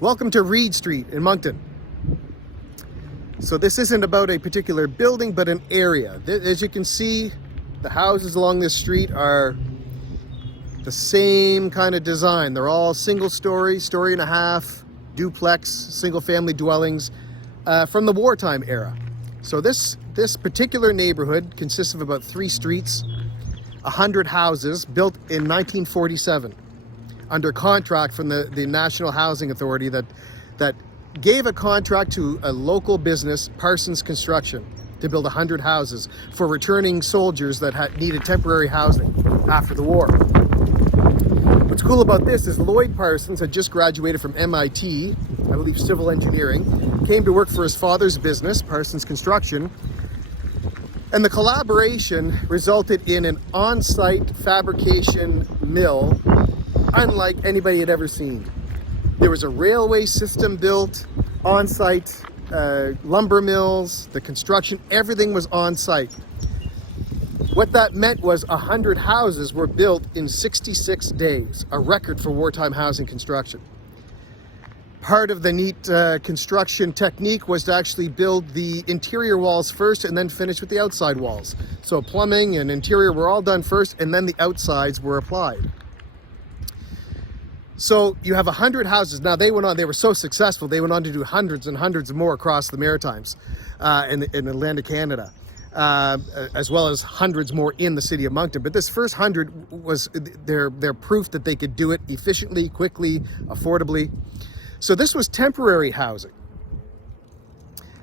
Welcome to Reade Street in Moncton. So this isn't about a particular building, but an area. As you can see, the houses along this street are the same kind of design. They're all single story, story and a half, duplex, single family dwellings from the wartime era. So this particular neighborhood consists of about 3 streets, 100 houses built in 1947. Under contract from the National Housing Authority that gave a contract to a local business, Parsons Construction, to build 100 houses for returning soldiers that needed temporary housing after the war. What's cool about this is Lloyd Parsons had just graduated from MIT, I believe civil engineering, came to work for his father's business, Parsons Construction, and the collaboration resulted in an on-site fabrication mill unlike anybody had ever seen. There was a railway system built on-site, lumber mills, the construction, everything was on-site. What that meant was 100 houses were built in 66 days, a record for wartime housing construction. Part of the neat construction technique was to actually build the interior walls first and then finish with the outside walls. So plumbing and interior were all done first and then the outsides were applied. So you have 100 houses. Now they were so successful, they went on to do hundreds and hundreds more across the Maritimes in Atlantic Canada, as well as hundreds more in the city of Moncton. But this first 100 was their proof that they could do it efficiently, quickly, affordably. So this was temporary housing.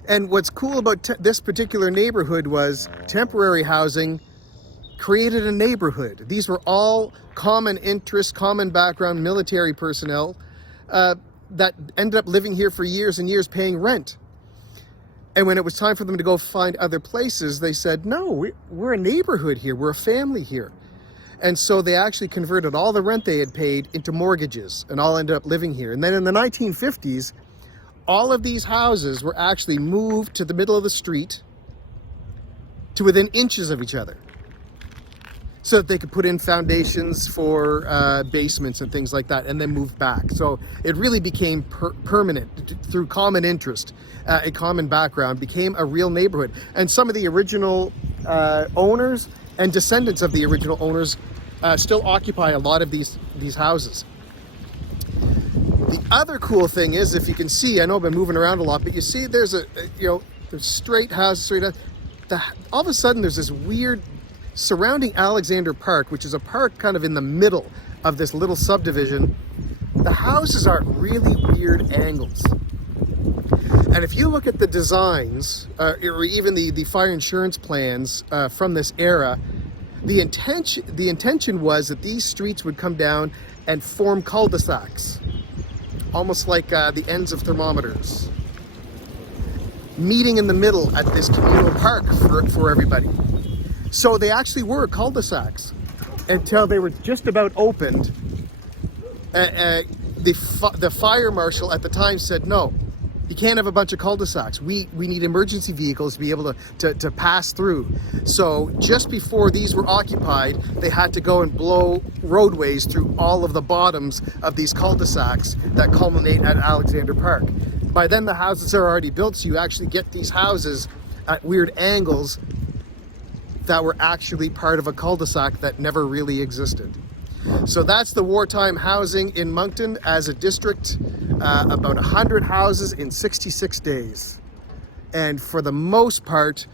And what's cool about this particular neighborhood was temporary housing created a neighborhood. These were all common interest, common background military personnel that ended up living here for years and years paying rent. And when it was time for them to go find other places, they said, no, we're a neighborhood here, we're a family here. And so they actually converted all the rent they had paid into mortgages and all ended up living here. And then in the 1950s, all of these houses were actually moved to the middle of the street to within inches of each other, so that they could put in foundations for basements and things like that, and then move back. So it really became permanent through common interest, a common background, became a real neighborhood. And some of the original owners and descendants of the original owners still occupy a lot of these houses. The other cool thing is, if you can see, I know I've been moving around a lot, but you see there's there's straight houses, all of a sudden there's this weird, surrounding Alexander Park, which is a park kind of in the middle of this little subdivision, the houses are at really weird angles. And if you look at the designs, or even the fire insurance plans from this era, the intention was that these streets would come down and form cul-de-sacs, almost like the ends of thermometers, meeting in the middle at this communal park for everybody. So they actually were cul-de-sacs until they were just about opened. The fire marshal at the time said, no, you can't have a bunch of cul-de-sacs. We need emergency vehicles to be able to pass through. So just before these were occupied, they had to go and blow roadways through all of the bottoms of these cul-de-sacs that culminate at Alexander Park. By then the houses are already built, so you actually get these houses at weird angles that were actually part of a cul-de-sac that never really existed. So that's the wartime housing in Moncton as a district, about 100 houses in 66 days. And for the most part,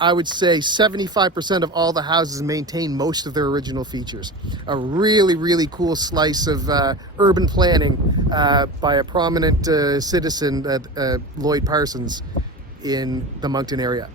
I would say 75% of all the houses maintain most of their original features. A really, really cool slice of urban planning by a prominent citizen, Lloyd Parsons, in the Moncton area.